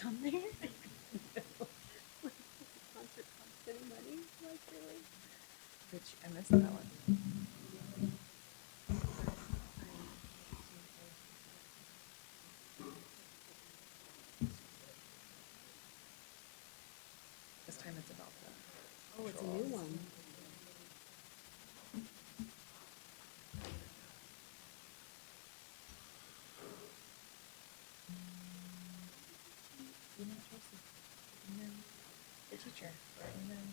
lights on there. Concert costs any money, like really? Which, I missed that one. This time it's about the. Oh, it's a new one. You know, Tracy, and then the teacher, and then.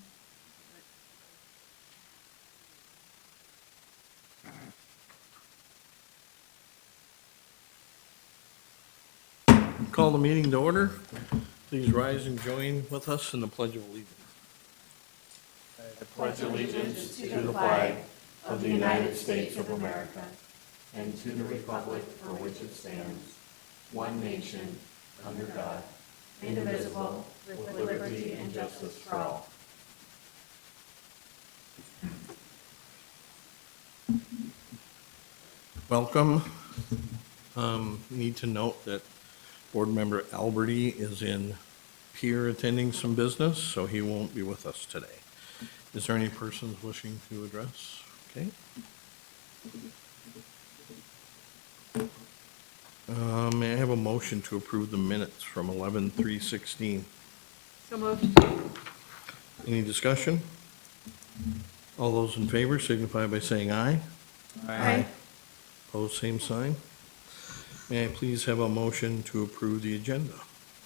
Call the meeting to order. Please rise and join with us in the Pledge of Allegiance. I pledge allegiance to the flag of the United States of America and to the republic for which it stands, one nation, under God, indivisible, with liberty and justice for all. Welcome. Need to note that Board Member Alberti is in Pier attending some business, so he won't be with us today. Is there any persons wishing to address? Okay. May I have a motion to approve the minutes from 11/3/16? So moved. Any discussion? All those in favor signify by saying aye. Aye. Opposed, same sign. May I please have a motion to approve the agenda?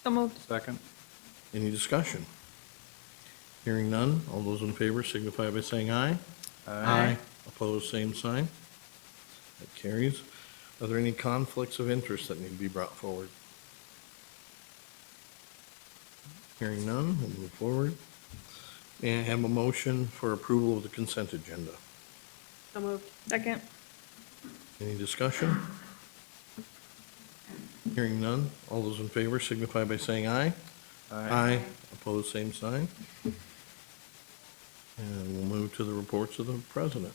So moved. Second. Any discussion? Hearing none, all those in favor signify by saying aye. Aye. Opposed, same sign. That carries. Are there any conflicts of interest that need to be brought forward? Hearing none, we'll move forward. May I have a motion for approval of the consent agenda? So moved. Second. Any discussion? Hearing none, all those in favor signify by saying aye. Aye. Opposed, same sign. And we'll move to the reports of the president.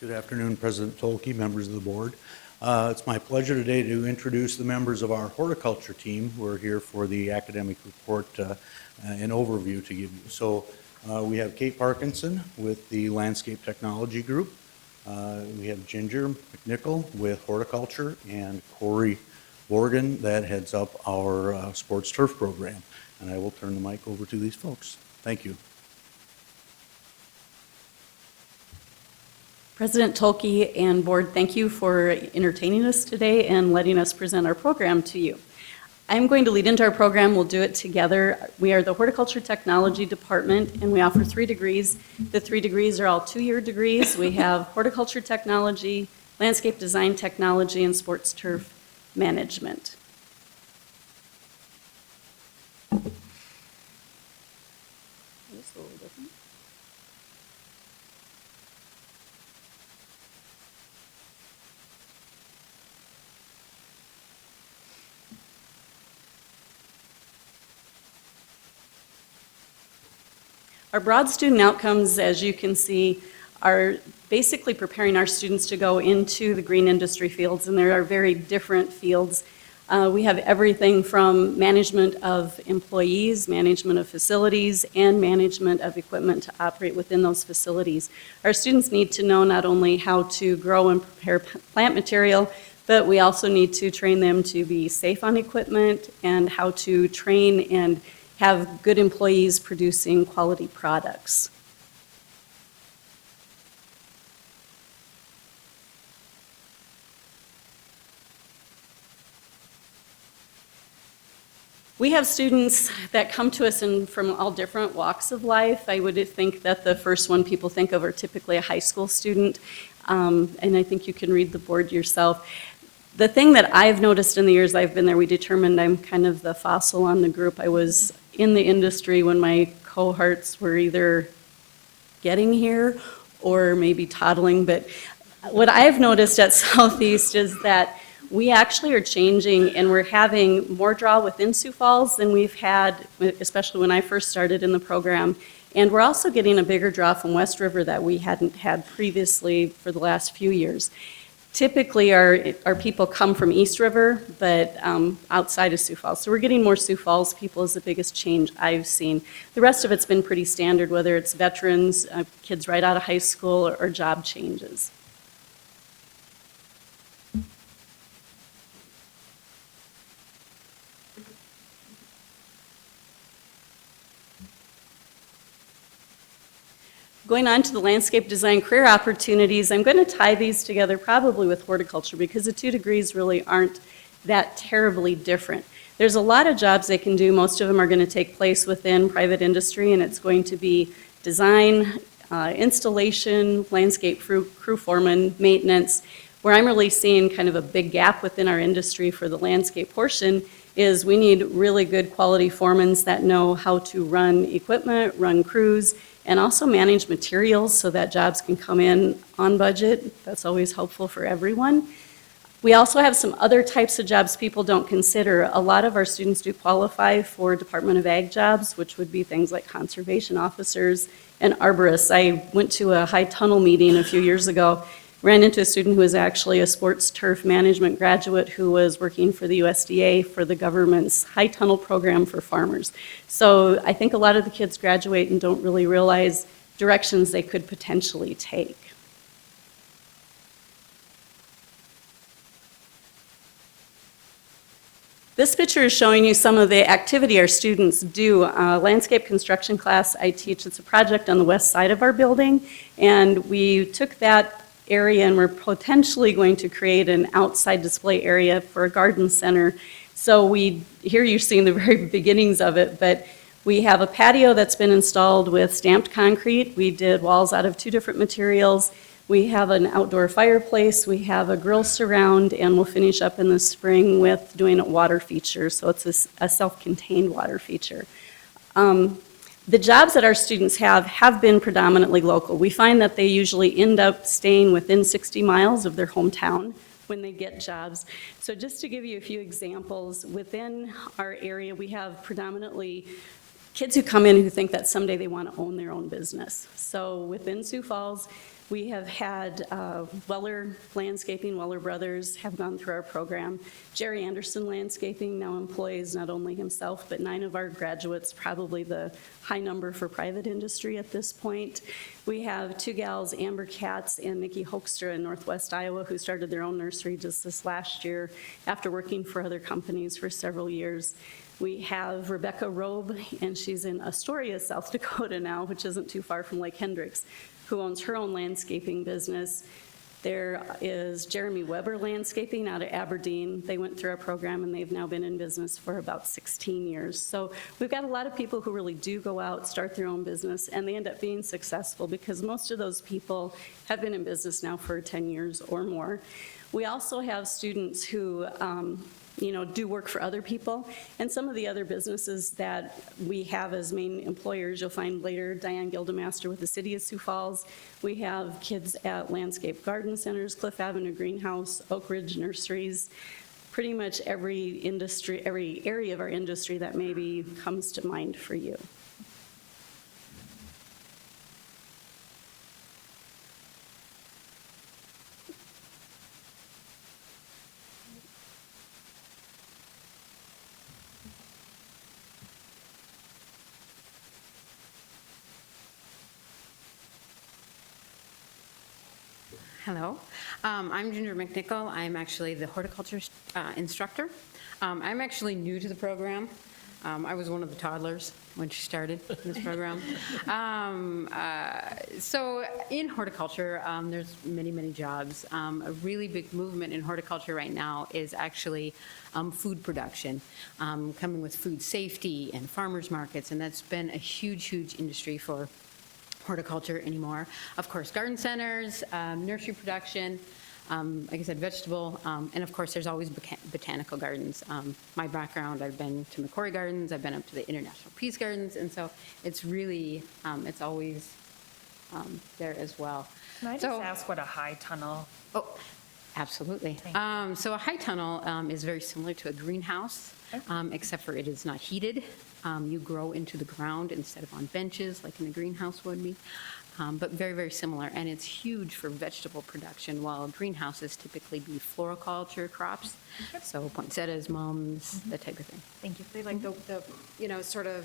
Good afternoon, President Tolke, members of the board. It's my pleasure today to introduce the members of our horticulture team who are here for the academic report and overview to give you. So we have Kate Parkinson with the Landscape Technology Group. We have Ginger McNichol with horticulture and Corey Morgan that heads up our sports turf program. And I will turn the mic over to these folks. Thank you. President Tolke and board, thank you for entertaining us today and letting us present our program to you. I'm going to lead into our program. We'll do it together. We are the Horticulture Technology Department, and we offer 3 degrees. The 3 degrees are all 2-year degrees. We have Horticulture Technology, Landscape Design Technology, and Sports Turf Management. This is a little different. Our broad student outcomes, as you can see, are basically preparing our students to go into the green industry fields, and there are very different fields. We have everything from management of employees, management of facilities, and management of equipment to operate within those facilities. Our students need to know not only how to grow and prepare plant material, but we also need to train them to be safe on equipment and how to train and have good employees producing quality products. We have students that come to us from all different walks of life. I would think that the first one people think of are typically a high school student, and I think you can read the board yourself. The thing that I've noticed in the years I've been there, we determined I'm kind of the fossil on the group. I was in the industry when my cohorts were either getting here or maybe toddling, but what I've noticed at Southeast is that we actually are changing, and we're having more draw within Sioux Falls than we've had, especially when I first started in the program. And we're also getting a bigger draw from West River that we hadn't had previously for the last few years. Typically, our people come from East River, but outside of Sioux Falls. So we're getting more Sioux Falls people is the biggest change I've seen. The rest of it's been pretty standard, whether it's veterans, kids right out of high school, or job changes. Going on to the landscape design career opportunities, I'm going to tie these together probably with horticulture because the 2 degrees really aren't that terribly different. There's a lot of jobs they can do. Most of them are going to take place within private industry, and it's going to be design, installation, landscape crew foreman, maintenance. Where I'm really seeing kind of a big gap within our industry for the landscape portion is we need really good quality foremans that know how to run equipment, run crews, and also manage materials so that jobs can come in on budget. That's always helpful for everyone. We also have some other types of jobs people don't consider. A lot of our students do qualify for Department of Ag jobs, which would be things like conservation officers and arborists. I went to a high tunnel meeting a few years ago, ran into a student who was actually a sports turf management graduate who was working for the USDA for the government's high tunnel program for farmers. So I think a lot of the kids graduate and don't really realize directions they could potentially take. This picture is showing you some of the activity our students do. Landscape construction class I teach, it's a project on the west side of our building, and we took that area and we're potentially going to create an outside display area for a garden center. So here you're seeing the very beginnings of it, but we have a patio that's been installed with stamped concrete. We did walls out of 2 different materials. We have an outdoor fireplace, we have a grill surround, and we'll finish up in the spring with doing a water feature, so it's a self-contained water feature. The jobs that our students have been predominantly local. We find that they usually end up staying within 60 miles of their hometown when they get jobs. So just to give you a few examples, within our area we have predominantly kids who come in who think that someday they want to own their own business. So within Sioux Falls, we have had Weller Landscaping, Weller Brothers have gone through our program. Jerry Anderson Landscaping now employs not only himself, but 9 of our graduates, probably the high number for private industry at this point. We have 2 gals, Amber Katz and Nikki Hoekstra in Northwest Iowa, who started their own nursery just this last year after working for other companies for several years. We have Rebecca Robe, and she's in Astoria, South Dakota now, which isn't too far from Lake Hendricks, who owns her own landscaping business. There is Jeremy Weber Landscaping out of Aberdeen. They went through our program and they've now been in business for about 16 years. So we've got a lot of people who really do go out, start their own business, and they end up being successful because most of those people have been in business now for 10 years or more. We also have students who do work for other people. And some of the other businesses that we have as main employers, you'll find later Diane Gildemaster with the City of Sioux Falls. We have kids at Landscape Garden Centers, Cliff Avenue Greenhouse, Oak Ridge Nurseries, pretty much every industry, every area of our industry that maybe comes to mind for you. Hello, I'm Ginger McNichol. I'm actually the horticulture instructor. I'm actually new to the program. I was one of the toddlers when she started this program. So in horticulture, there's many, many jobs. A really big movement in horticulture right now is actually food production, coming with food safety and farmers markets, and that's been a huge, huge industry for horticulture anymore. Of course, garden centers, nursery production, like I said, vegetable, and of course, there's always botanical gardens. My background, I've been to McCory Gardens, I've been up to the International Peace Gardens, and so it's really, it's always there as well. Can I just ask what a high tunnel? Oh, Absolutely. So a high tunnel is very similar to a greenhouse, except for it is not heated. You grow into the ground instead of on benches like in a greenhouse would be, but very, very similar. And it's huge for vegetable production, while greenhouses typically be floriculture crops, so poinsettias, mums, that type of thing. Thank you. They like the, you know, sort of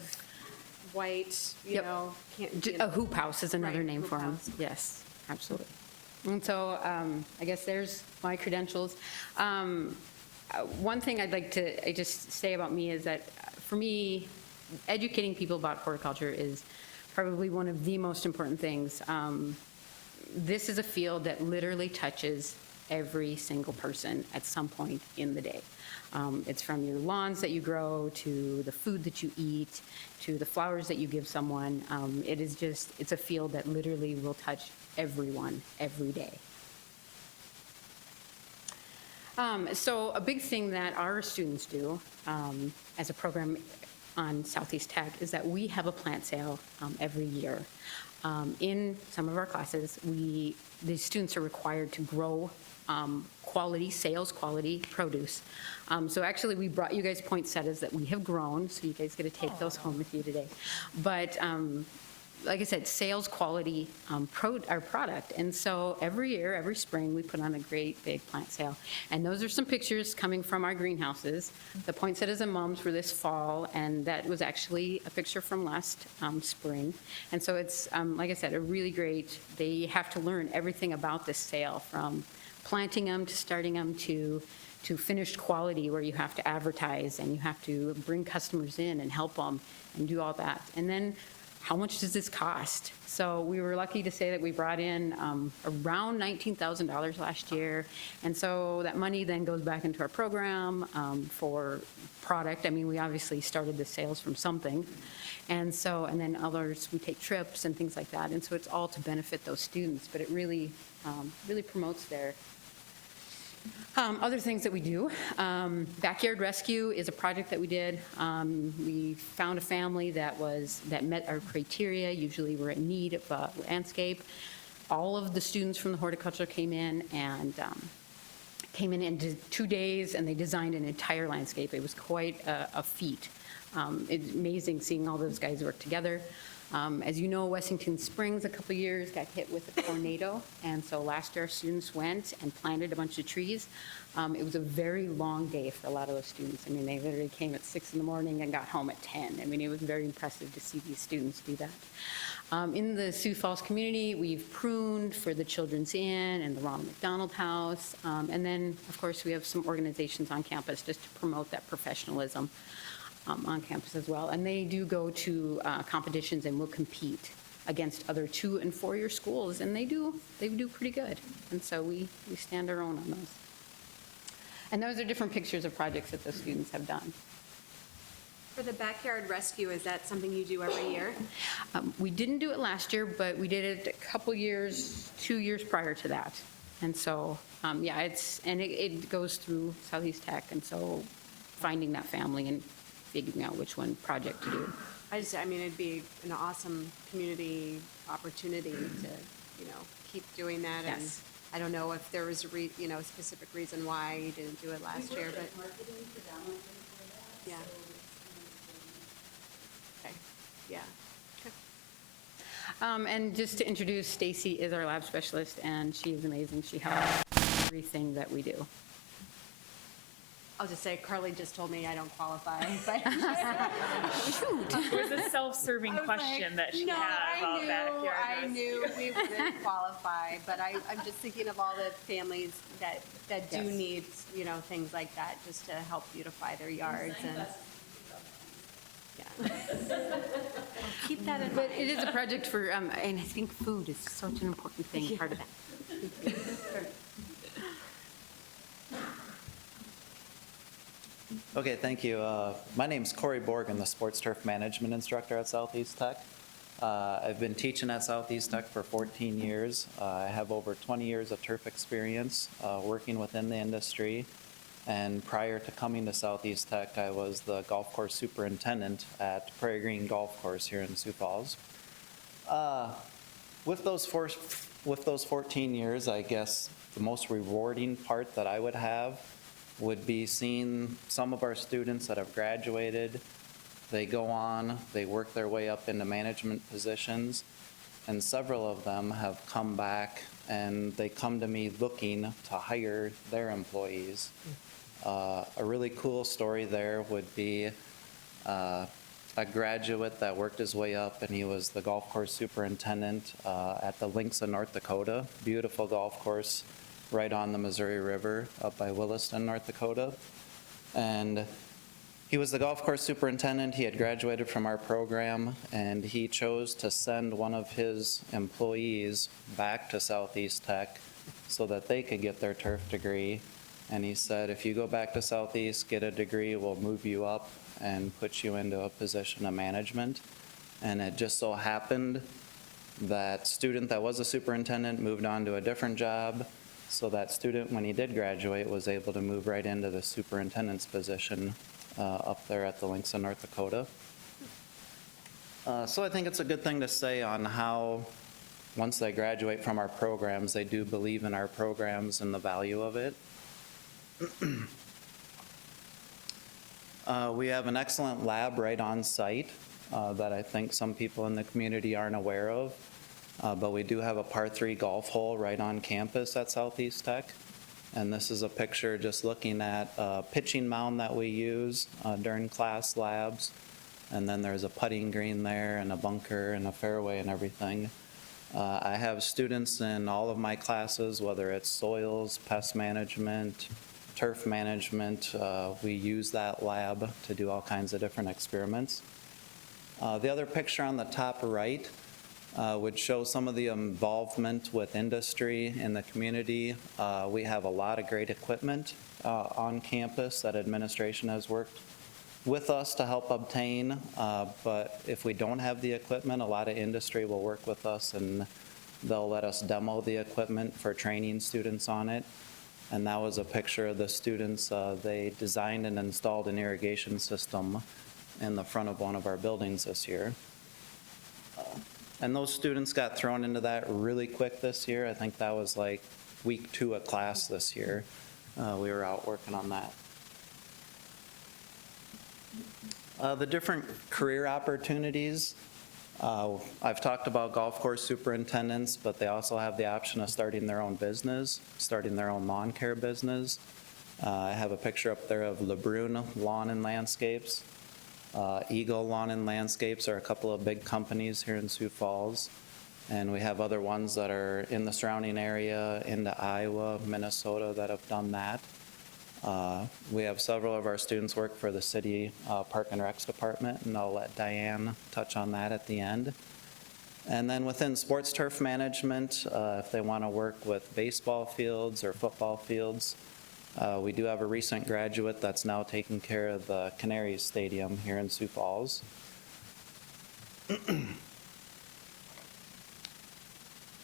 white, you Yep. know, can't. A hoop house is another Right, name hoop for them. house. Yes, absolutely. And so I guess there's my credentials. One thing I'd like to just say about me is that for me, educating people about horticulture is probably one of the most important things. This is a field that literally touches every single person at some point in the day. It's from your lawns that you grow, to the food that you eat, to the flowers that you give someone. It's a field that literally will touch everyone, every day. So a big thing that our students do as a program on Southeast Tech is that we have a plant sale every year. In some of our classes, the students are required to grow sales quality produce. So actually, we brought you guys poinsettias that we have grown, so you guys get to take those home with you today. But like I said, sales quality our product. And so every year, every spring, we put on a great big plant sale. And those are some pictures coming from our greenhouses. The poinsettias and mums were this fall, and that was actually a picture from last spring. And so it's, like I said, a really great, they have to learn everything about this sale, from planting them to starting them to finished quality, where you have to advertise and you have to bring customers in and help them and do all that. And then how much does this cost? So we were lucky to say that we brought in around $19,000 last year. And so that money then goes back into our program for product. I mean, we obviously started the sales from something. And then others, we take trips and things like that. And so it's all to benefit those students, but it really, really promotes their other things that we do. Backyard rescue is a project that we did. We found a family that met our criteria. Usually we're in need of a landscape. All of the students from the horticulture came in in 2 days, and they designed an entire landscape. It was quite a feat. It's amazing seeing all those guys work together. As you know, Wessington Springs a couple years got hit with a tornado, and so last year our students went and planted a bunch of trees. It was a very long day for a lot of those students. I mean, they literally came at 6 in the morning and got home at 10. I mean, it was very impressive to see these students do that. In the Sioux Falls community, we've pruned for the Children's Inn and the Ronald McDonald House. And then, of course, we have some organizations on campus just to promote that professionalism on campus as well. And they do go to competitions and will compete against other 2- and 4-year schools, and they do pretty good. And so we stand our own on those. And those are different pictures of projects that the students have done. For the backyard rescue, is that something you do every year? We didn't do it last year, but we did it a couple years, 2 years prior to that. And so, yeah, it goes through Southeast Tech, and so finding that family and figuring out which one project to do. I mean, it'd be an awesome community opportunity to, keep doing that. And Yes. I don't know if there was a specific reason why you didn't do it last year, but. Yeah. Okay, yeah. Okay. And just to introduce, Stacy is our lab specialist, and she is amazing. She helps everything that we do. I'll just say Carly just told me I don't qualify, but. It was a self-serving I was like, question that she no, had about backyard I rescue. knew we wouldn't qualify, but I'm just thinking of all the families that do Yes. need, things like that, just to help beautify their yards and. Yeah. I'll keep that in But mind. it is a project for, and I think food is such an important thing, part of that. Okay, thank you. My name's Corey Borg. I'm the sports turf management instructor at Southeast Tech. I've been teaching at Southeast Tech for 14 years. I have over 20 years of turf experience working within the industry. And prior to coming to Southeast Tech, I was the golf course superintendent at Prairie Green Golf Course here in Sioux Falls. With those 14 years, I guess the most rewarding part that I would have would be seeing some of our students that have graduated, they go on, they work their way up into management positions, and several of them have come back and they come to me looking to hire their employees. A really cool story there would be a graduate that worked his way up, and he was the golf course superintendent at the Links in North Dakota. Beautiful golf course right on the Missouri River up by Williston, North Dakota. And he was the golf course superintendent. He had graduated from our program, and he chose to send one of his employees back to Southeast Tech so that they could get their turf degree. And he said, if you go back to Southeast, get a degree, we'll move you up and put you into a position of management. And it just so happened that student that was a superintendent moved on to a different job. So that student, when he did graduate, was able to move right into the superintendent's position up there at the Links in North Dakota. So I think it's a good thing to say on how, once they graduate from our programs, they do believe in our programs and the value of it. We have an excellent lab right on site that I think some people in the community aren't aware of. But we do have a par 3 golf hole right on campus at Southeast Tech. And this is a picture just looking at a pitching mound that we use during class labs. And then there's a putting green there and a bunker and a fairway and everything. I have students in all of my classes, whether it's soils, pest management, turf management. We use that lab to do all kinds of different experiments. The other picture on the top right would show some of the involvement with industry in the community. We have a lot of great equipment on campus that administration has worked with us to help obtain, but if we don't have the equipment, a lot of industry will work with us and they'll let us demo the equipment for training students on it. And that was a picture of the students. They designed and installed an irrigation system in the front of one of our buildings this year. And those students got thrown into that really quick this year. I think that was like week 2 of class this year. We were out working on that. The different career opportunities. I've talked about golf course superintendents, but they also have the option of starting their own business, starting their own lawn care business. I have a picture up there of LeBrun Lawn and Landscapes. Eagle Lawn and Landscapes are a couple of big companies here in Sioux Falls. And we have other ones that are in the surrounding area, into Iowa, Minnesota, that have done that. We have several of our students work for the city Park and Recs department, and I'll let Diane touch on that at the end. And then within sports turf management, if they want to work with baseball fields or football fields, we do have a recent graduate that's now taking care of the Canaries Stadium here in Sioux Falls.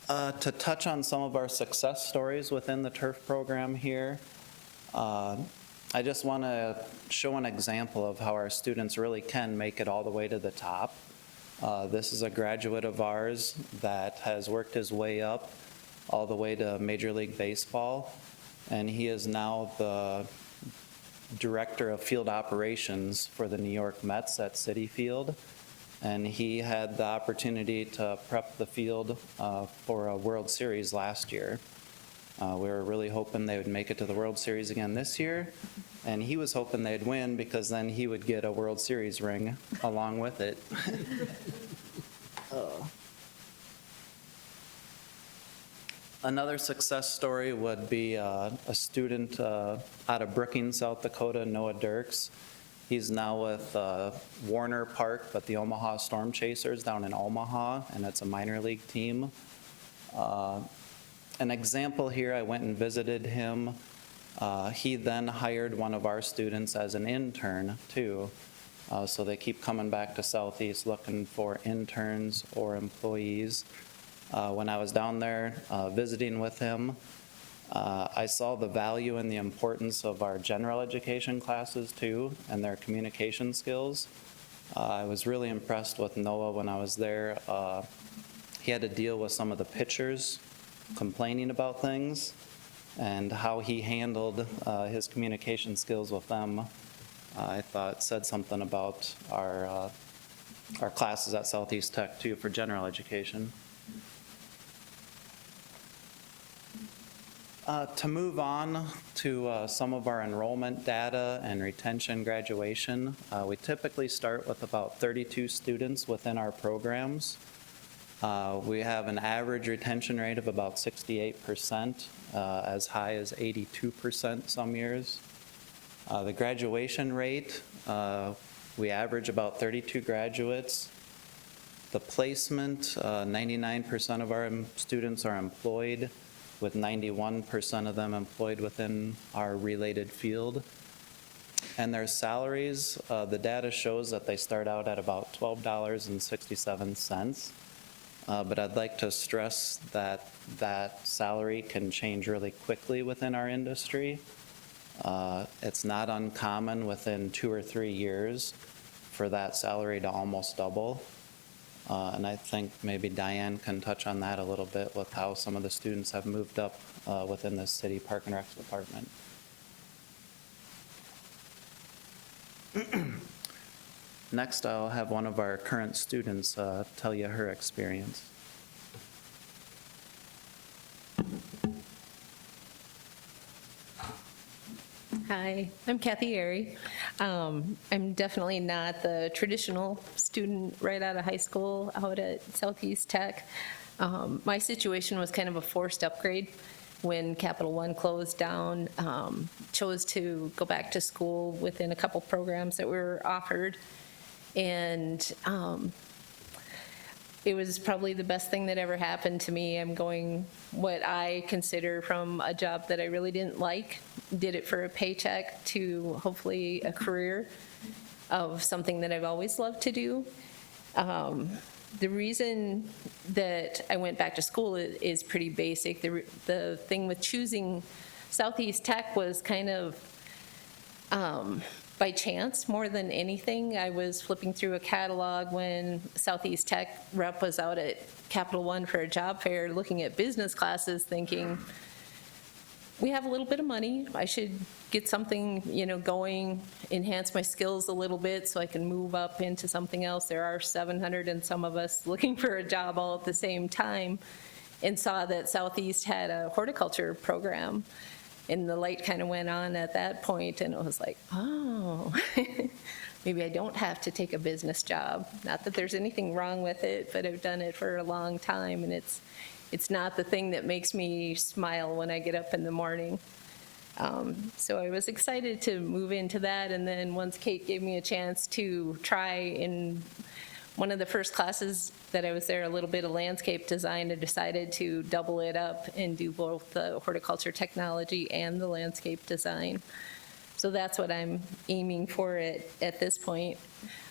To touch on some of our success stories within the turf program here, I just want to show an example of how our students really can make it all the way to the top. This is a graduate of ours that has worked his way up all the way to Major League Baseball, and he is now the director of field operations for the New York Mets at Citi Field. And he had the opportunity to prep the field for a World Series last year. We were really hoping they would make it to the World Series again this year, and he was hoping they'd win because then he would get a World Series ring along with it. Another success story would be a student out of Brookings, South Dakota, Noah Dirks. He's now with Warner Park, but the Omaha Storm Chasers down in Omaha, and it's a minor league team. An example here, I went and visited him. He then hired one of our students as an intern too. So they keep coming back to Southeast looking for interns or employees. When I was down there visiting with him, I saw the value and the importance of our general education classes too, and their communication skills. I was really impressed with Noah when I was there. He had to deal with some of the pitchers complaining about things, and how he handled his communication skills with them, I thought said something about our classes at Southeast Tech too for general education. To move on to some of our enrollment data and retention graduation, we typically start with about 32 students within our programs. We have an average retention rate of about 68%, as high as 82% some years. The graduation rate, we average about 32 graduates. The placement, 99% of our students are employed, with 91% of them employed within our related field. And their salaries, the data shows that they start out at about $12.67. But I'd like to stress that that salary can change really quickly within our industry. It's not uncommon within 2 or 3 years for that salary to almost double. And I think maybe Diane can touch on that a little bit with how some of the students have moved up within the city Park and Rec department. Next, I'll have one of our current students tell you her experience. Hi, I'm Kathy Airy. I'm definitely not the traditional student right out of high school out at Southeast Tech. My situation was kind of a forced upgrade when Capital One closed down. Chose to go back to school within a couple programs that were offered. And it was probably the best thing that ever happened to me. I'm going what I consider from a job that I really didn't like, did it for a paycheck, to hopefully a career of something that I've always loved to do. The reason that I went back to school is pretty basic. The thing with choosing Southeast Tech was kind of by chance more than anything. I was flipping through a catalog when Southeast Tech rep was out at Capital One for a job fair looking at business classes, thinking, we have a little bit of money, I should get something, going, enhance my skills a little bit so I can move up into something else. There are 700 and some of us looking for a job all at the same time, and saw that Southeast had a horticulture program. And the light kind of went on at that point, and it was like, oh, maybe I don't have to take a business job. Not that there's anything wrong with it, but I've done it for a long time, and it's not the thing that makes me smile when I get up in the morning. So I was excited to move into that, and then once Kate gave me a chance to try in one of the first classes that I was there, a little bit of landscape design, I decided to double it up and do both the horticulture technology and the landscape design. So that's what I'm aiming for at this point.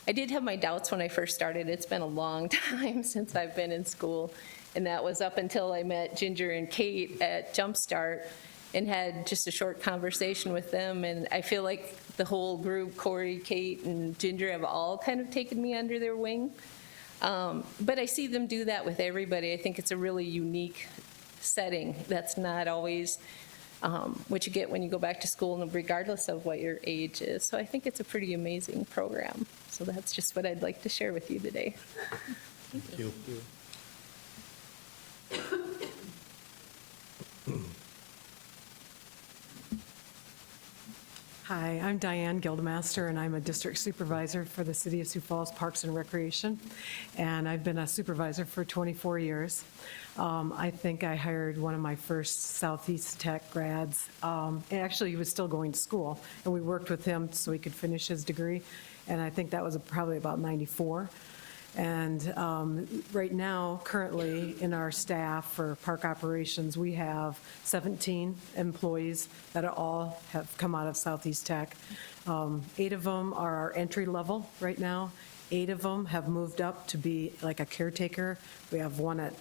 I did have my doubts when I first started. It's been a long time since I've been in school, and that was up until I met Ginger and Kate at Jumpstart and had just a short conversation with them. And I feel like the whole group, Corey, Kate, and Ginger, have all kind of taken me under their wing. But I see them do that with everybody. I think it's a really unique setting. That's not always what you get when you go back to school, regardless of what your age is. So I think it's a pretty amazing program. So that's just what I'd like to share with you today. Thank you. Hi, I'm Diane Gildemaster, and I'm a district supervisor for the City of Sioux Falls Parks and Recreation, and I've been a supervisor for 24 years. I think I hired one of my first Southeast Tech grads. Actually, he was still going to school, and we worked with him so he could finish his degree, and I think that was probably about 94. And right now, currently, in our staff for park operations, we have 17 employees that all have come out of Southeast Tech. 8 of them are our entry level right now. 8 of them have moved up to be like a caretaker. We have one at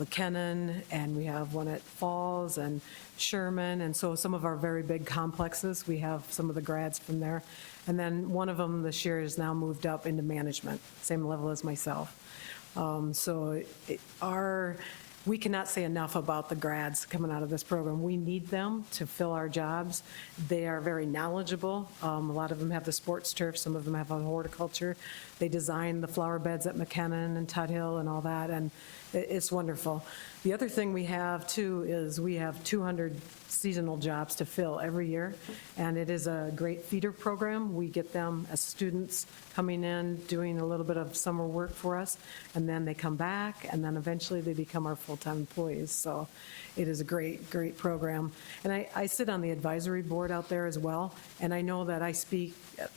McKinnon, and we have one at Falls and Sherman, and so some of our very big complexes, we have some of the grads from there. And then one of them this year has now moved up into management, same level as myself. So our we cannot say enough about the grads coming out of this program. We need them to fill our jobs. They are very knowledgeable. A lot of them have the sports turf, some of them have on horticulture. They design the flower beds at McKinnon and Tuthill and all that, and it's wonderful. The other thing we have, too, is we have 200 seasonal jobs to fill every year, and it is a great feeder program. We get them as students coming in, doing a little bit of summer work for us, and then they come back, and then eventually they become our full-time employees. So it is a great, great program. And I sit on the advisory board out there as well, and I know that I speak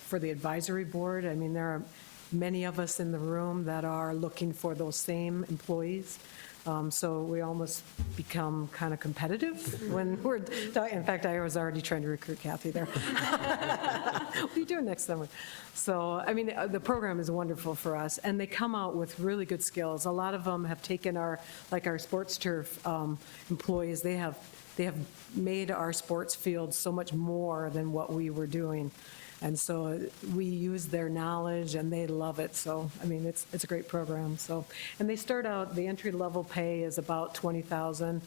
for the advisory board. I mean, there are many of us in the room that are looking for those same employees. So we almost become kind of competitive when we're talking. In fact, I was already trying to recruit Kathy there. What are you doing next summer? So, I mean, the program is wonderful for us, and they come out with really good skills. A lot of them have taken our sports turf employees. They have made our sports field so much more than what we were doing. And so we use their knowledge, and they love it. So, I mean, it's a great program. So, and they start out, the entry-level pay is about $20,000.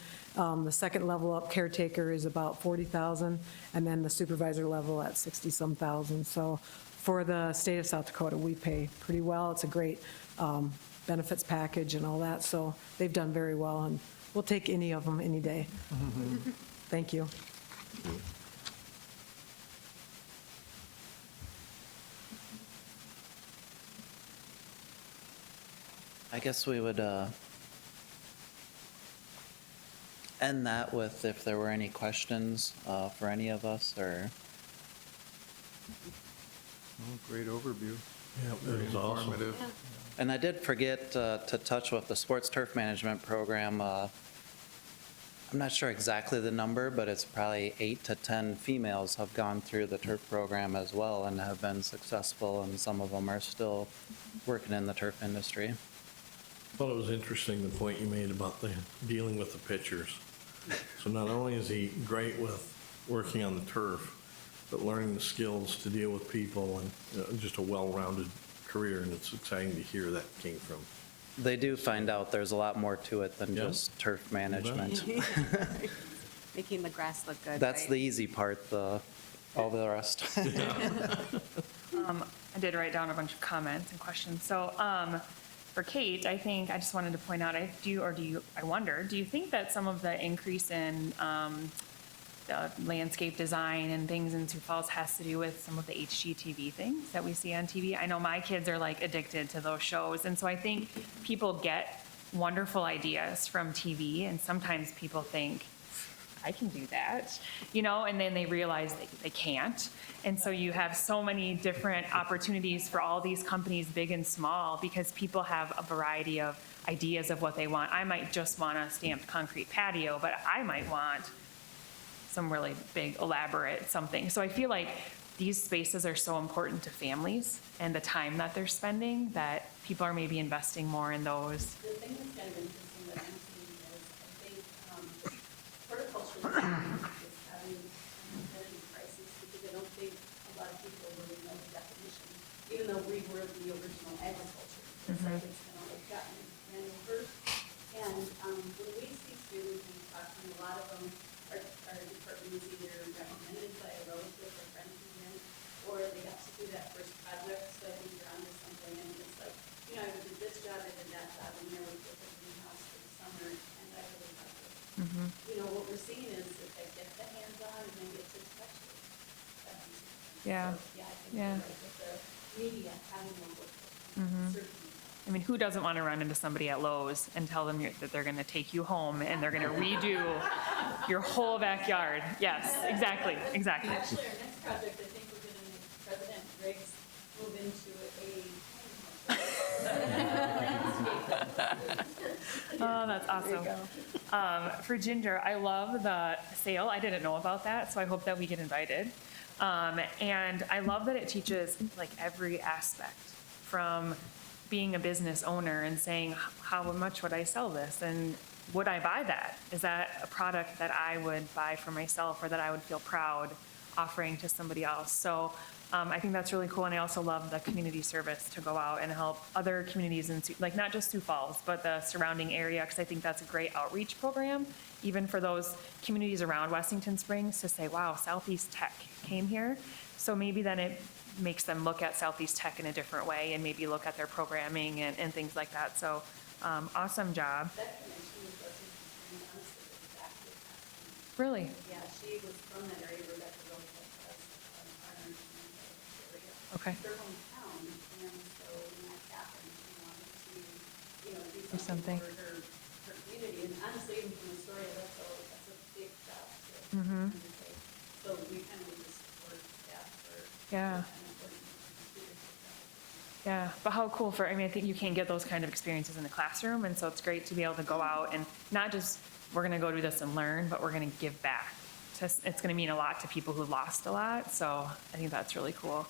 The second level up caretaker is about $40,000, and then the supervisor level at 60-some thousand. So for the state of South Dakota, we pay pretty well. It's a great benefits package and all that. So they've done very well, and we'll take any of them any day. Thank you. I guess we would end that with if there were any questions for any of us, or Great overview. Yeah, Very that was awesome. informative. and I did forget to touch with the sports turf management program. I'm not sure exactly the number, but it's probably 8 to 10 females have gone through the turf program as well and have been successful, and some of them are still working in the turf industry. I thought it was interesting, the point you made about the dealing with the pitchers. So not only is he great with working on the turf, but learning the skills to deal with people, and just a well-rounded career, and it's exciting to hear that came from. They do find out there's a lot more to it than Yeah. just turf management. Making the grass look good, That's right? the easy part, all the rest. I did write down a bunch of comments and questions. So, for Kate, I think I just wanted to point out, I wonder, do you think that some of the increase in the landscape design and things in Sioux Falls has to do with some of the HGTV things that we see on TV? I know my kids are like addicted to those shows, and so I think people get wonderful ideas from TV, and sometimes people think, I can do that, and then they realize they can't. And so you have so many different opportunities for all these companies, big and small, because people have a variety of ideas of what they want. I might just want a stamped concrete patio, but I might want some really big, elaborate something. So I feel like these spaces are so important to families and the time that they're spending, that people are maybe investing more in those. The thing that's kind of interesting that I'm seeing is, I think, horticulture is having an identity crisis, because I don't think a lot of people really know the definition, even though we were the original agriculture. It's like it's kind of like gotten manual first. And when we see students, and we talk to them, a lot of them are departments either recommended by a relative or friend who's in, or they got to do that first project, so I think you're onto something, and it's like, I did this job, I did that job, and there we built a greenhouse for the summer, and I really loved it. What we're seeing is that they get the hands-on and then get to touch it. That makes sense. Yeah. So, yeah, I think Yeah. you're right, with the media having more work, certainly. I mean, who doesn't want to run into somebody at Lowe's and tell them that they're going to take you home and they're going to redo your whole backyard? Yes, exactly. Actually, our next project, I think we're going to make President Griggs move into a Oh, that's awesome. For Ginger, I love the sale. I didn't know about that, so I hope that we get invited. And I love that it teaches like every aspect, from being a business owner and saying, how much would I sell this? And would I buy that? Is that a product that I would buy for myself, or that I would feel proud offering to somebody else? So I think that's really cool, and I also love the community service to go out and help other communities in, like, not just Sioux Falls, but the surrounding area, because I think that's a great outreach program, even for those communities around Wessington Springs, to say, wow, Southeast Tech came here. So maybe then it makes them look at Southeast Tech in a different way, and maybe look at their programming and things like that. So, awesome job. That connection with Wessington Springs, honestly, was exactly past me. Really? Yeah, she was from that area, Rebecca really helped us, our area. Okay. Their hometown, and so when that happened, she wanted to, do Do something. something for her community, and honestly, even from the story, that's a big job to undertake. So we kind of need to support staff for. Yeah. Yeah, but how cool for, I think you can't get those kind of experiences in the classroom, and so it's great to be able to go out and not just, we're gonna go do this and learn, but we're gonna give back. It's gonna mean a lot to people who lost a lot, so I think that's really cool.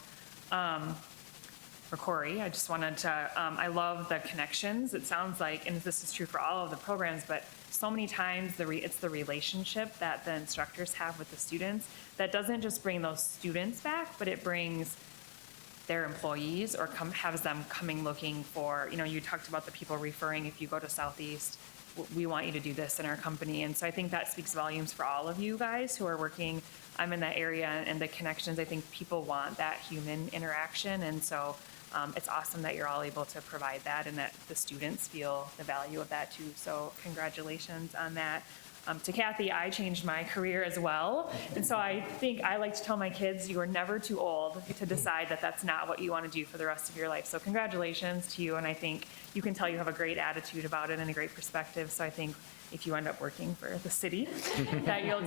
For Corey, I just wanted to, I love the connections. It sounds like, and this is true for all of the programs, but so many times it's the relationship that the instructors have with the students that doesn't just bring those students back, but it brings their employees, or has them coming looking for, you talked about the people referring, if you go to Southeast, we want you to do this in our company. And so I think that speaks volumes for all of you guys who are working, I'm in that area, and the connections, I think people want that human interaction. And so it's awesome that you're all able to provide that, and that the students feel the value of that too. So congratulations on that. To Kathy, I changed my career as well. And so I think I like to tell my kids, you are never too old to decide that that's not what you want to do for the rest of your life. So congratulations to you. And I think you can tell you have a great attitude about it and a great perspective. So I think if you end up working for the city, that you'll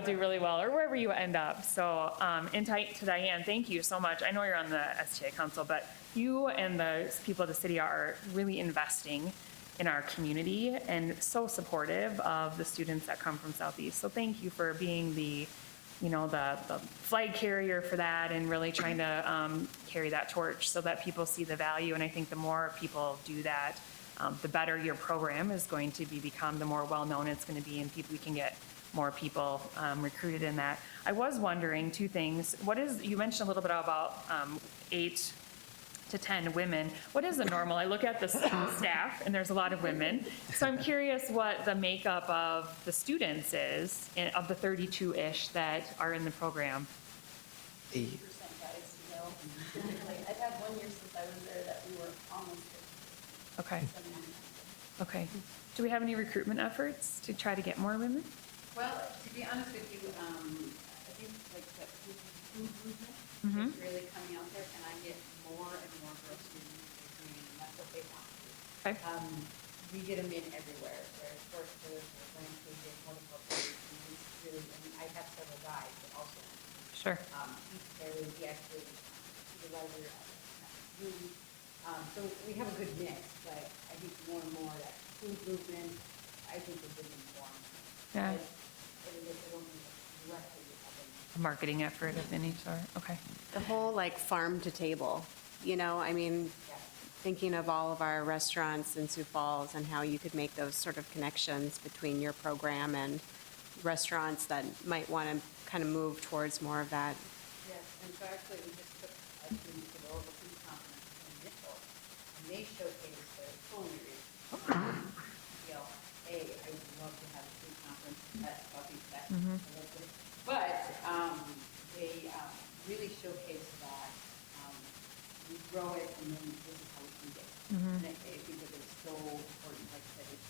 do really well, or wherever you end up. So, and to Diane, thank you so much. I know you're on the STA Council, but you and the people of the city are really investing in our community and so supportive of the students that come from Southeast. So thank you for being the flag carrier for that, and really trying to carry that torch so that people see the value. And I think the more people do that, the better your program is going to become, the more well-known it's going to be, and we can get more people recruited in that. I was wondering two things. You mentioned a little bit about 8 to 10 women. What is the normal? I look at the staff, and there's a lot of women. So I'm curious what the makeup of the students is, of the 32-ish that are in the program. 50% guys, typically. I've had one year since I was there that we were almost 50%. Okay. Okay. Do we have any recruitment efforts to try to get more women? Well, to be honest with you, I think like that food movement Mhm. is really coming out there, and I get more and more girl students agreeing, and that's what they want to do. Okay. We get them in everywhere. There's sports, there's landscaping, horticulture, and it's really, I have several guys that also want to do. Sure. He's fairly, he actually, supervisor, so we have a good mix, but I think more and more that food movement, I think is really important. Yeah. Directly, A marketing effort of any sort. Okay. The whole like farm to table, thinking of all of our restaurants in Sioux Falls and how you could make those sort of connections between your program and restaurants that might want to kind of move towards more of that. yes, and so actually we just took a team to the Global Food Conference in Mitchell, and they showcased their culinary. I would love to have a food conference at Southeast Tech. But they really showcase that we grow it, and then this is how we eat it. And I think that it's so important, like I said, it's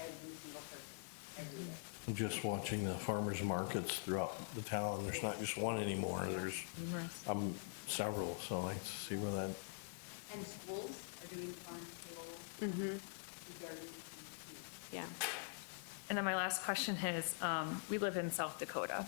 every single person, everywhere. Just watching the farmers markets throughout the town, there's not just one anymore, there's several, so I see where that, And schools are doing farm to table. Gardens. Yeah. And then my last question is, we live in South Dakota.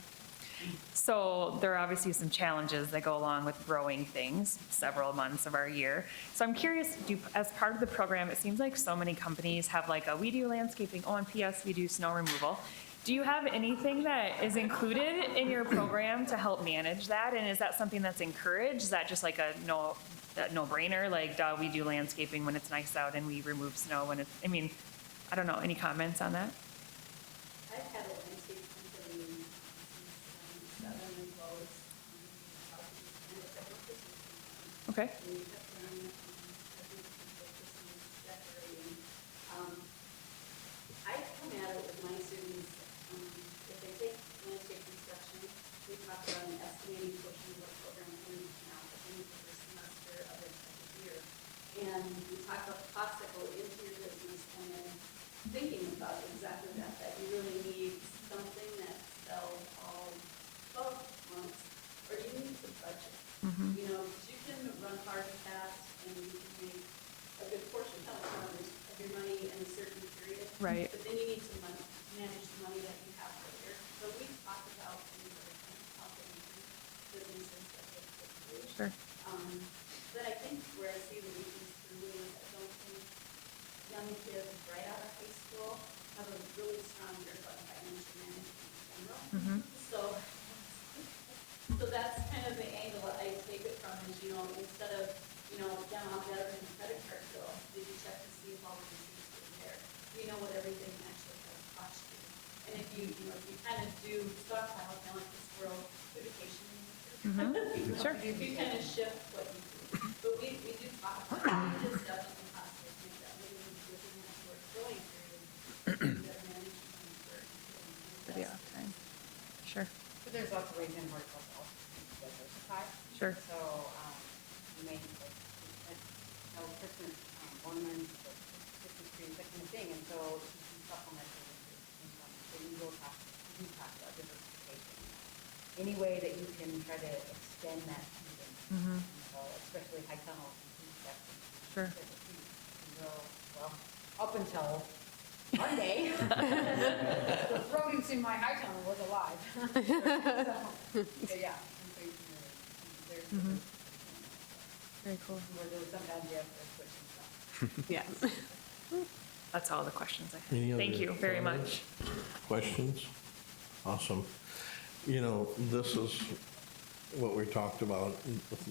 So there are obviously some challenges that go along with growing things several months of our year. So I'm curious, as part of the program, it seems like so many companies have like we do landscaping, and P.S. we do snow removal. Do you have anything that is included in your program to help manage that? And is that something that's encouraged? Is that just like a no-brainer? Like, we do landscaping when it's nice out and we remove snow when it's, I don't know, any comments on that? I've had a landscape company since 2007 as well as Okay. And we have done, I think, Christmas decorating. I come at it with my students, if they take landscape construction, we talk about an estimating portion of our program in now, at the end of the first semester of their second year. And we talk about the costs that go into your business and then thinking about exactly that you really need something that sells all 12 months, or you need to budget. You know, you can run hard and fast and you can make a good portion of your money in a certain period. Right. But then you need to manage the money that you have later. So we talk about things that are kind of complementary businesses that they could do. Sure. But I think where I see the weakness for me is I don't think young kids right out of high school have a really strong grip on financial management in general. So that's kind of the angle I take it from is, instead of, yeah, Mom, got a credit card bill, did you check to see if all the receipts were there? You know what everything actually has cost you. And if you kind of do stockpile, kind of like this world vacation. Sure. You kind of shift what you do. But we do talk about it. It is definitely possible to make that living within that short growing period. You gotta manage your money for Pretty off time. Sure. But there's lots of ways in horticulture also to diversify. Sure. So, you may, Christmas ornaments, or Christmas trees, that kind of thing, and so you can supplement it with your income. So you do talk about diversification. Any way that you can try to extend that season. So especially high tunnels and food stuff. Sure. So, well, up until Monday, the rodents in my high tunnel was alive. So, yeah. And so you can really, there's Very cool. where there's sometimes you have to switch some stuff. Yes. That's all the questions I Any have. other Thank you very comments? much. Questions? Awesome. This is what we talked about with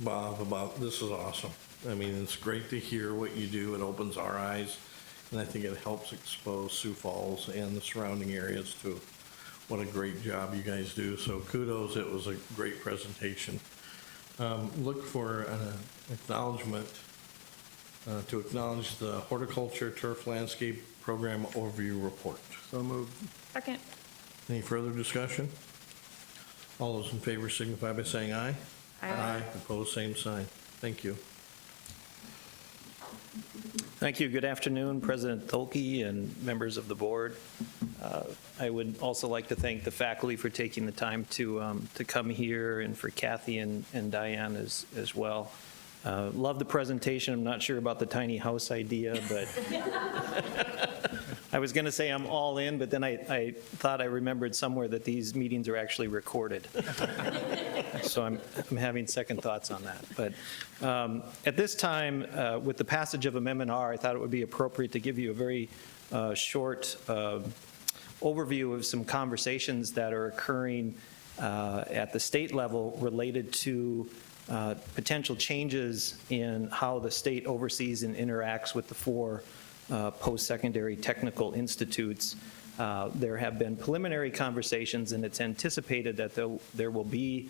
Bob about, this is awesome. I mean, it's great to hear what you do. It opens our eyes, and I think it helps expose Sioux Falls and the surrounding areas to what a great job you guys do. So kudos, it was a great presentation. Look for an acknowledgement to acknowledge the Horticulture Turf Landscape Program Overview Report. So moved. Second. Any further discussion? All those in favor signify by saying aye. Aye. Opposed, same sign. Thank you. Thank you. Good afternoon, President Tolke and members of the board. I would also like to thank the faculty for taking the time to come here, and for Kathy and Diane as well. Love the presentation. I'm not sure about the tiny house idea, but I was going to say I'm all in, but then I thought I remembered somewhere that these meetings are actually recorded. So I'm having second thoughts on that. But at this time, with the passage of Amendment R, I thought it would be appropriate to give you a very short overview of some conversations that are occurring at the state level related to potential changes in how the state oversees and interacts with the four post-secondary technical institutes. There have been preliminary conversations, and it's anticipated that there will be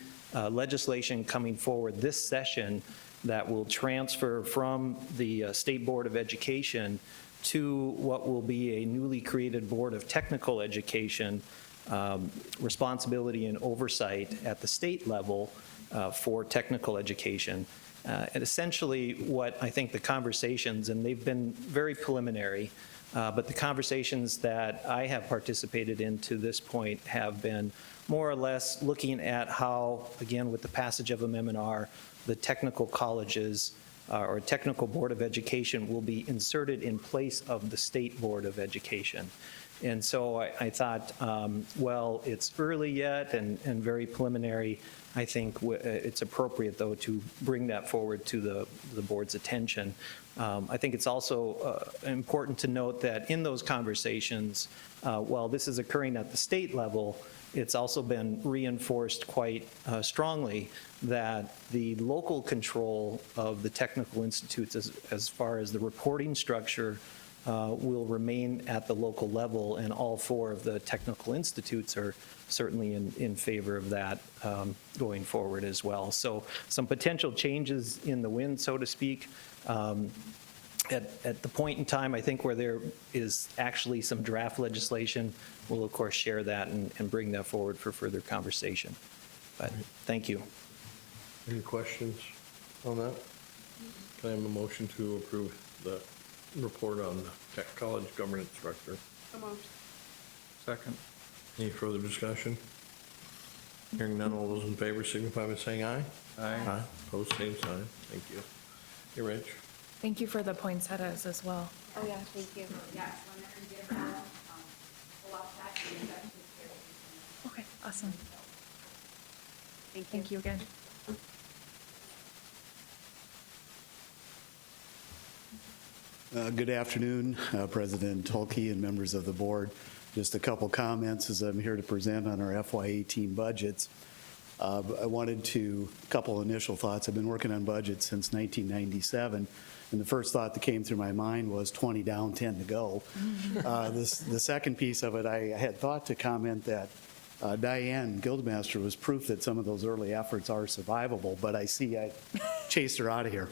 legislation coming forward this session that will transfer from the State Board of Education to what will be a newly created Board of Technical Education, responsibility and oversight at the state level for technical education. And essentially what I think the conversations, and they've been very preliminary, but the conversations that I have participated in to this point have been more or less looking at how, again, with the passage of Amendment R, the technical colleges or Technical Board of Education will be inserted in place of the State Board of Education. And so I thought, well, it's early yet and very preliminary. I think it's appropriate, though, to bring that forward to the board's attention. I think it's also important to note that in those conversations, while this is occurring at the state level, it's also been reinforced quite strongly that the local control of the technical institutes as far as the reporting structure, will remain at the local level, and all 4 of the technical institutes are certainly in favor of that going forward as well. So some potential changes in the wind, so to speak. At the point in time, I think, where there is actually some draft legislation, we'll of course share that and bring that forward for further conversation. But thank you. Any questions on that? Can I have a motion to approve the report on the Tech College governance structure? Second. Any further discussion? Hearing none, all those in favor signify by saying aye. Aye. Opposed, same sign. Thank you. Hey, Rich? Thank you for the poinsettias as well. Oh, yeah, thank you. Yes, whenever you get them, pull out that, and that takes care of it. Okay, awesome. Thank you. Thank you again. Good afternoon, President Tolke and members of the board. Just a couple comments as I'm here to present on our FY18 budgets. I wanted to, a couple initial thoughts. I've been working on budgets since 1997, and the first thought that came through my mind was 20 down, 10 to go. The second piece of it, I had thought to comment that Diane Guildmaster was proof that some of those early efforts are survivable, but I see I chased her out of here.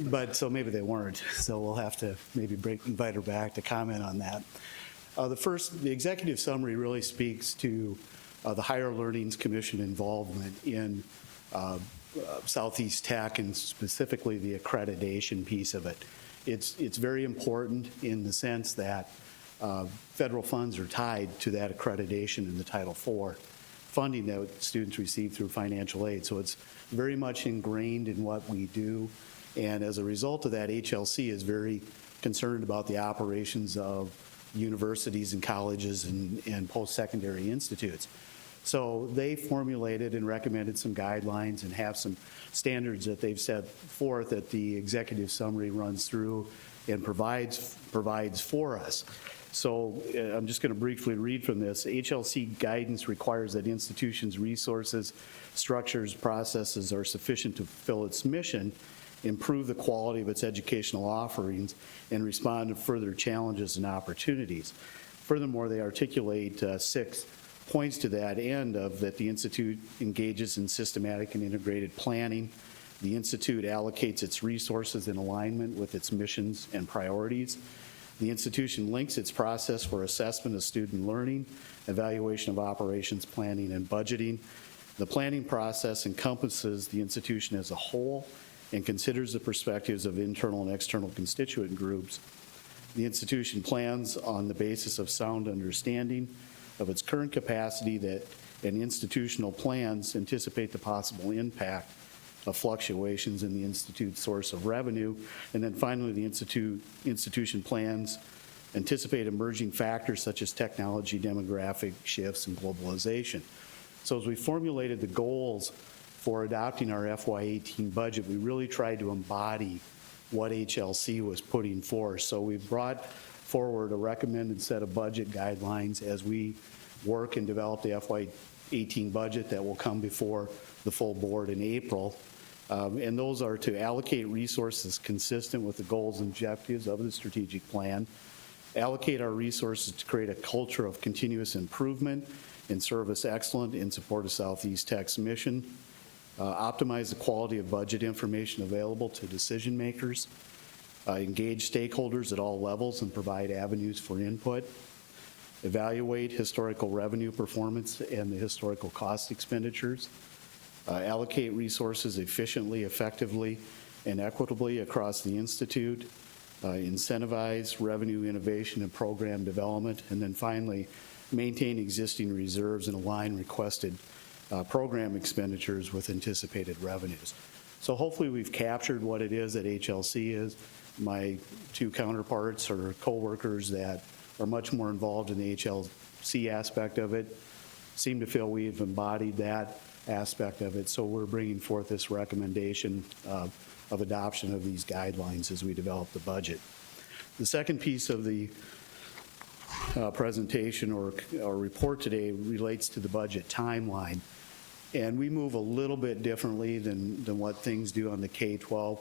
But so maybe they weren't, so we'll have to maybe invite her back to comment on that. The executive summary really speaks to the Higher Learnings Commission involvement in Southeast Tech and specifically the accreditation piece of it. It's very important in the sense that federal funds are tied to that accreditation in the Title IV funding that students receive through financial aid. So it's very much ingrained in what we do. And as a result of that, HLC is very concerned about the operations of universities and colleges and post-secondary institutes. So they formulated and recommended some guidelines and have some standards that they've set forth that the executive summary runs through and provides for us. So I'm just going to briefly read from this. HLC guidance requires that institutions' resources, structures, processes are sufficient to fulfill its mission, improve the quality of its educational offerings, and respond to further challenges and opportunities. Furthermore, they articulate 6 points to that end of that the Institute engages in systematic and integrated planning. The Institute allocates its resources in alignment with its missions and priorities. The institution links its process for assessment of student learning, evaluation of operations planning, and budgeting. The planning process encompasses the institution as a whole and considers the perspectives of internal and external constituent groups. The institution plans on the basis of sound understanding of its current capacity and institutional plans anticipate the possible impact of fluctuations in the institute's source of revenue. And then finally, the institution plans anticipate emerging factors such as technology, demographic shifts, and globalization. So as we formulated the goals for adopting our FY18 budget, we really tried to embody what HLC was putting forth. So we've brought forward a recommended set of budget guidelines as we work and develop the FY18 budget that will come before the full board in April. And those are to allocate resources consistent with the goals and objectives of the strategic plan, allocate our resources to create a culture of continuous improvement and service excellence in support of Southeast Tech's mission, optimize the quality of budget information available to decision makers, engage stakeholders at all levels and provide avenues for input, evaluate historical revenue performance and the historical cost expenditures, allocate resources efficiently, effectively, and equitably across the Institute, incentivize revenue innovation and program development, and then finally, maintain existing reserves and align requested program expenditures with anticipated revenues. So hopefully we've captured what it is that HLC is. My 2 counterparts or coworkers that are much more involved in the HLC aspect of it seem to feel we've embodied that aspect of it. So we're bringing forth this recommendation of adoption of these guidelines as we develop the budget. The second piece of the presentation or report today relates to the budget timeline. And we move a little bit differently than what things do on the K-12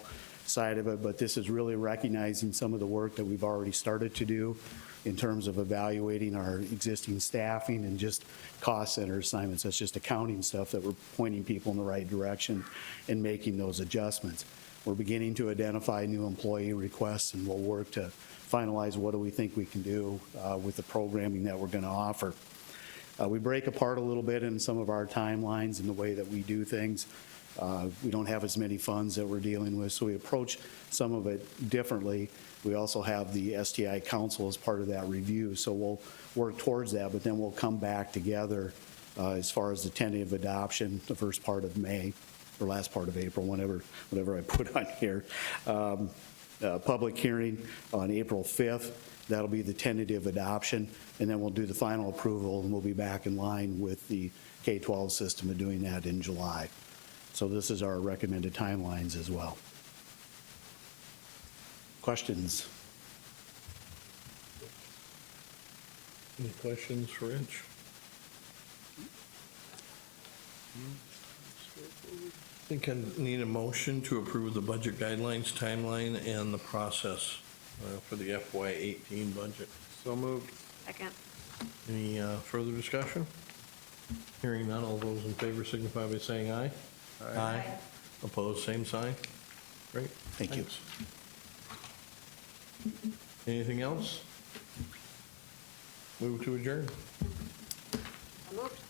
side of it, but this is really recognizing some of the work that we've already started to do in terms of evaluating our existing staffing and just cost center assignments. That's just accounting stuff that we're pointing people in the right direction and making those adjustments. We're beginning to identify new employee requests, and we'll work to finalize what do we think we can do with the programming that we're going to offer. We break apart a little bit in some of our timelines and the way that we do things. We don't have as many funds that we're dealing with, so we approach some of it differently. We also have the STI Council as part of that review, so we'll work towards that, but then we'll come back together as far as the tentative adoption, the first part of May, or last part of April, whatever I put on here. Public hearing on April 5th. That'll be the tentative adoption, and then we'll do the final approval, and we'll be back in line with the K-12 system of doing that in July. So this is our recommended timelines as well. Questions? Any questions for Rich? I think I need a motion to approve the budget guidelines, timeline, and the process for the FY18 budget. So moved. Second. Any further discussion? Hearing none, all those in favor signify by saying aye. Aye. Opposed, same sign. Great. Thank you. Thanks. Anything else? Move to adjourn. Moved.